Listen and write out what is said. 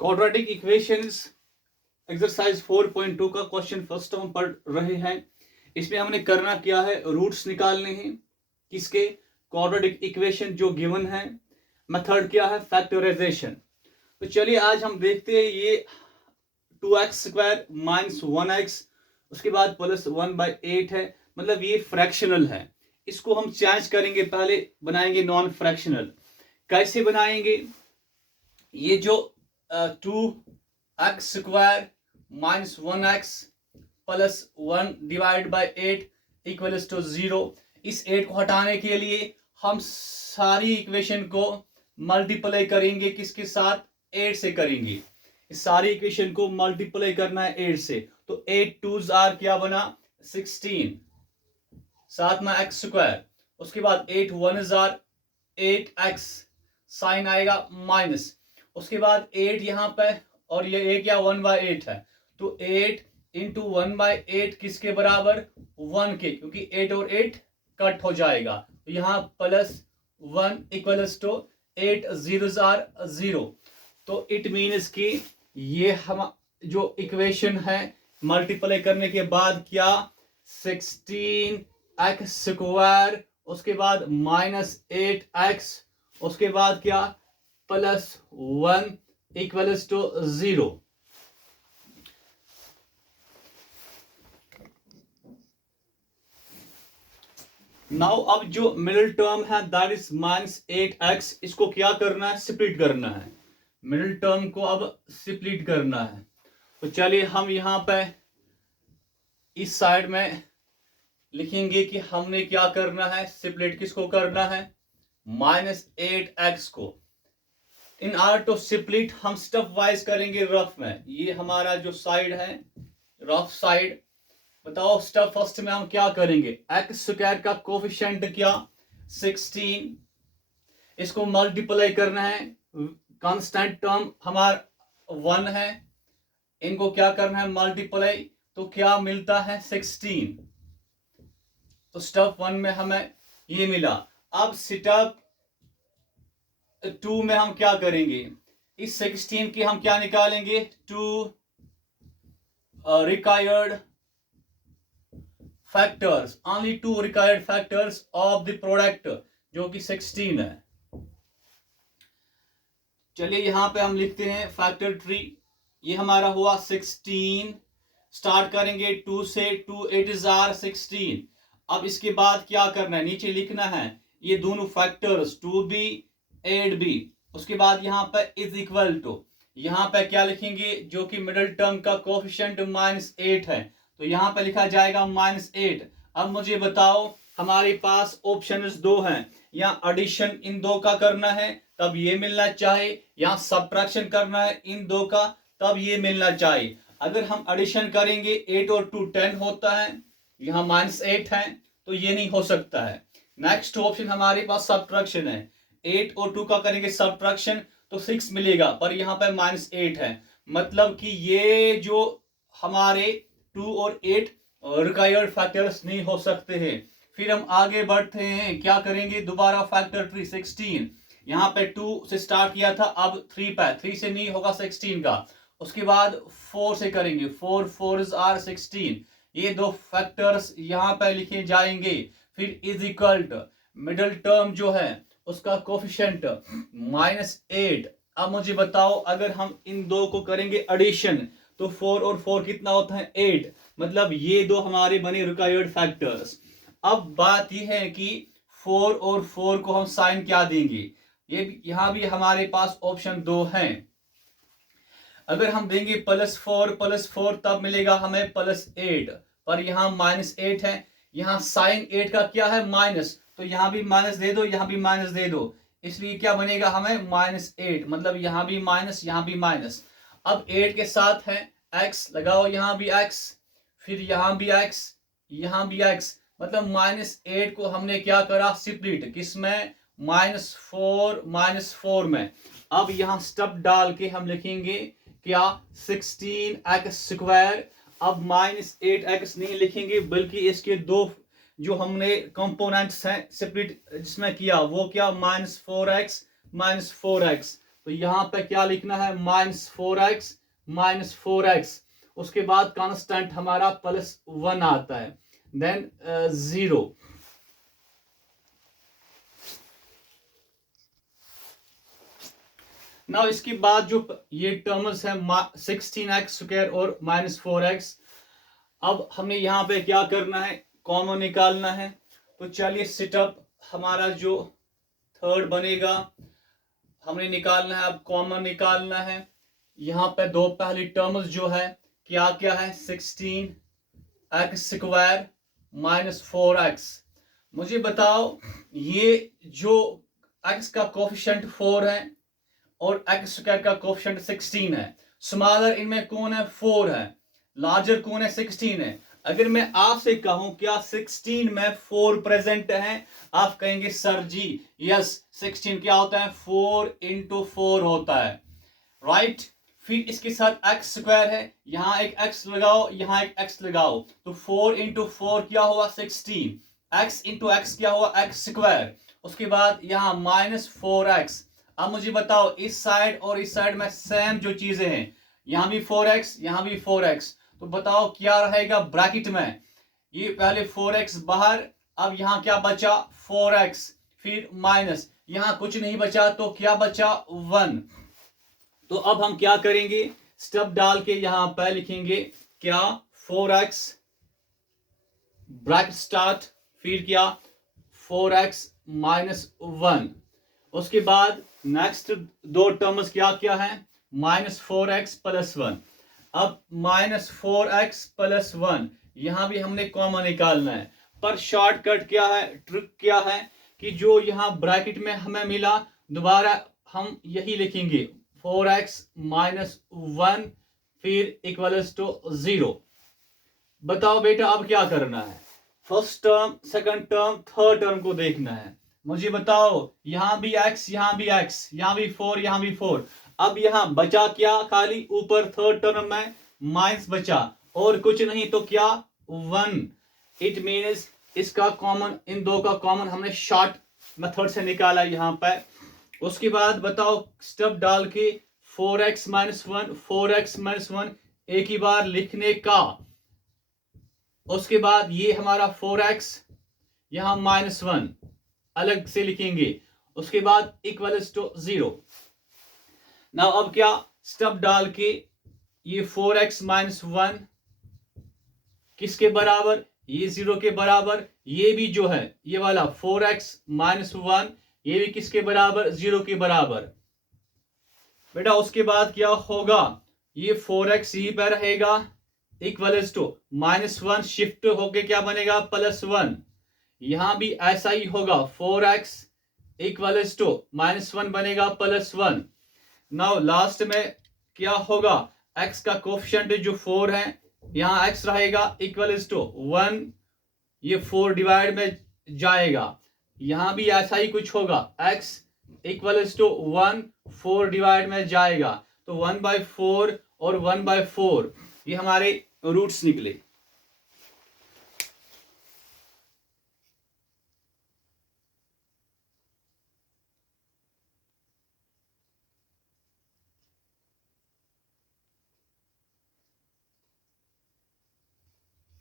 Quadratic equations exercise 4.2 का question first हम पढ़ रहे हैं। इसमें हमने करना क्या है, रूट्स निकालने हैं किसके, क्वाड्रेटिक इक्वेशन जो गिवन है। मेथड क्या है, फैक्टराइजेशन। तो चलिए आज हम देखते हैं ये 2x² माइनस 1x उसके बाद प्लस 1/8 है, मतलब ये फ्रैक्शनल है। इसको हम चेंज करेंगे, पहले बनाएंगे नॉन फ्रैक्शनल। कैसे बनाएंगे, ये जो 2x² minus 1x plus 1 divide by 8 equals to 0। इस 8 को हटाने के लिए हम सारी इक्वेशन को मल्टीप्लाई करेंगे, किसके साथ, 8 से करेंगे। इस सारी इक्वेशन को मल्टीप्लाई करना है 8 से, तो 8 2s आर क्या बना 16, साथ में x², उसके बाद 8 1s आर 8x, साइन आएगा माइनस, उसके बाद 8 यहाँ पे, और ये क्या 1/8 है, तो 8 इंटू 1/8 किसके बराबर, 1 के, क्योंकि 8 और 8 कट हो जाएगा, तो यहाँ plus 1 equals to 8 0s are 0। तो इट मीन्स कि ये हम जो इक्वेशन है मल्टीप्लाई करने के बाद क्या 16x², उसके बाद माइनस 8x, उसके बाद क्या प्लस 1 इक्वल्स टू 0। नाउ अब जो मिडिल टर्म है दैट इज माइनस 8x, इसको क्या करना है, स्प्लिट करना है। मिडिल टर्म को अब स्प्लिट करना है, तो चलिए हम यहाँ पे इस साइड में लिखेंगे कि हमने क्या करना है, स्प्लिट किसको करना है, माइनस 8x को। इन आर टू स्प्लिट हम स्टेप वाइज करेंगे रफ में। ये हमारा जो साइड है रफ साइड, बताओ स्टेप फर्स्ट में हम क्या करेंगे, x² का कोफिशिएंट क्या 16, इसको मल्टीप्लाई करना है, कांस्टेंट टर्म हमारा 1 है, इनको क्या करना है मल्टीप्लाई, तो क्या मिलता है 16। तो स्टेप 1 में हमें ये मिला। अब स्टेप 2 में हम क्या करेंगे, इस 16 की हम क्या निकालेंगे, 2 required factors, only 2 required factors of the product जो कि 16 है। चलिए यहां पे हम लिखते हैं फैक्टर ट्री। ये हमारा हुआ 16, स्टार्ट करेंगे 2 से, 2 8s आर 16। अब इसके बाद क्या करना है, नीचे लिखना है ये दोनों फैक्टर्स 2b 8b, उसके बाद यहाँ पे इज इक्वल टू, यहाँ पे क्या लिखेंगे, जो कि मिडिल टर्म का कोफिशिएंट -8 है, तो यहाँ पे लिखा जाएगा -8। अब मुझे बताओ, हमारे पास ऑप्शंस 2 हैं, यहाँ एडिशन इन दो का करना है तब ये मिलना चाहिए, यहाँ सब्ट्रैक्शन करना है इन दो का तब ये मिलना चाहिए। अगर हम एडिशन करेंगे 8 और 2 10 होता है, यहाँ -8 है, तो ये नहीं हो सकता है। नेक्स्ट ऑप्शन हमारे पास सब्ट्रैक्शन है, 8 और 2 का करेंगे सब्ट्रैक्शन तो 6 मिलेगा, पर यहाँ पे -8 है, मतलब कि ये जो हमारे 2 और 8 रिक्वायर्ड फैक्टर्स नहीं हो सकते हैं। फिर हम आगे बढ़ते हैं, क्या करेंगे, दोबारा फैक्टर ट्री 16, यहाँ पे 2 से स्टार्ट किया था, अब 3 पे, 3 से नहीं होगा 16 का, उसके बाद 4 से करेंगे, 4 4s आर 16, ये दो फैक्टर्स यहाँ पे लिखे जाएंगे। फिर is equal to middle term जो है उसका कोफिशिएंट -8। अब मुझे बताओ, अगर हम इन दो को करेंगे एडिशन तो 4 और 4 कितना होता है 8, मतलब ये दो हमारे बने रिक्वायर्ड फैक्टर्स। अब बात यह है कि 4 और 4 को हम साइन क्या देंगे, ये यहां भी हमारे पास ऑप्शन 2 हैं। अगर हम देंगे +4 तब मिलेगा हमें +8, पर यहाँ -8 है, यहाँ साइन 8 का क्या है माइनस, तो यहाँ भी माइनस दे दो, यहाँ भी माइनस दे दो, इसलिए क्या बनेगा हमें -8, मतलब यहाँ भी माइनस यहाँ भी माइनस। अब 8 के साथ है x, लगाओ यहाँ भी x, फिर यहाँ भी x, यहाँ भी x, मतलब -8 को हमने क्या करा स्प्लिट, किसमें, -4 में। अब यहाँ स्टेप डाल के हम लिखेंगे क्या 16x²। अब -8x नहीं लिखेंगे, बल्कि इसके दो जो हमने कंपोनेंट्स हैं सेपरेट जिसमें किया वो क्या -4x, तो यहाँ पे क्या लिखना है, -4x, उसके बाद कांस्टेंट हमारा +1 आता है, देन 0। ना इसके बाद जो ये टर्म्स है 16x² और -4x, अब हमें यहाँ पे क्या करना है, कॉमन निकालना है। तो चलिए सिटअप हमारा जो थर्ड बनेगा हमने निकालना है, अब कॉमन निकालना है। यहाँ पे दो पहली टर्म्स जो है क्या क्या है, 16x² -4x। मुझे बताओ ये जो x का कोफिशिएंट 4 है और x² का कोफिशिएंट 16 है, स्मॉलर इनमें कौन है, 4 है, लार्जर कौन है, 16 है। अगर मैं आपसे कहूं क्या 16 में 4 प्रेजेंट है, आप कहेंगे सर जी यस 16 क्या होता है, 4 × 4 होता है, राइट। फिर इसके साथ x² है, यहां एक x लगाओ, यहां एक x लगाओ, तो 4 × 4 क्या हुआ, 16, x × x क्या हुआ, x²। उसके बाद यहां -4x। अब मुझे बताओ इस साइड और इस साइड में सेम जो चीजें हैं, यहां भी 4x, यहां भी 4x, तो बताओ क्या रहेगा ब्रैकेट में, ये पहले 4x बाहर, अब यहां क्या बचा, 4x, फिर माइनस, यहां कुछ नहीं बचा तो क्या बचा, 1। तो अब हम क्या करेंगे, स्टेप डाल के यहां पर लिखेंगे क्या, 4x ब्रैकेट स्टार्ट, फिर क्या 4x -1। उसके बाद नेक्स्ट दो टर्म्स क्या क्या है, -4x +1। अब -4x +1 यहां भी हमने कॉमन निकालना है, पर शॉर्टकट क्या है, ट्रिक क्या है कि जो यहां ब्रैकेट में हमें मिला दोबारा हम यही लिखेंगे, 4x -1 फिर =0। बताओ बेटा अब क्या करना है, first term, second term, third term को देखना है। मुझे बताओ यहां भी x, यहां भी x, यहां भी 4, यहां भी 4। अब यहां बचा क्या, खाली ऊपर थर्ड टर्म में माइनस बचा और कुछ नहीं, तो क्या 1। इट मीन्स इसका कॉमन, इन दो का कॉमन हमने शॉर्ट मेथड से निकाला यहां पर। उसके बाद बताओ स्टेप डाल के 4x -1, 4x -1 एक ही बार लिखने का। उसके बाद ये हमारा 4x यहां -1 अलग से लिखेंगे, उसके बाद =0। ना अब क्या स्टेप डाल के ये 4x -1 किसके बराबर, ये 0 के बराबर, ये भी जो है ये वाला 4x -1 ये भी किसके बराबर, 0 के बराबर। बेटा उसके बाद क्या होगा, ये 4x यहीं पर रहेगा, -1 शिफ्ट होके क्या बनेगा, +1। यहां भी ऐसा ही होगा, 4x -1 बनेगा +1। नाउ लास्ट में क्या होगा, x का कोफिशिएंट जो 4 है, यहां x रहेगा =1, ये 4 डिवाइड में जाएगा। यहां भी ऐसा ही कुछ होगा, x =1, 4 डिवाइड में जाएगा, तो 1/4 और 1/4 ये हमारे रूट्स निकले।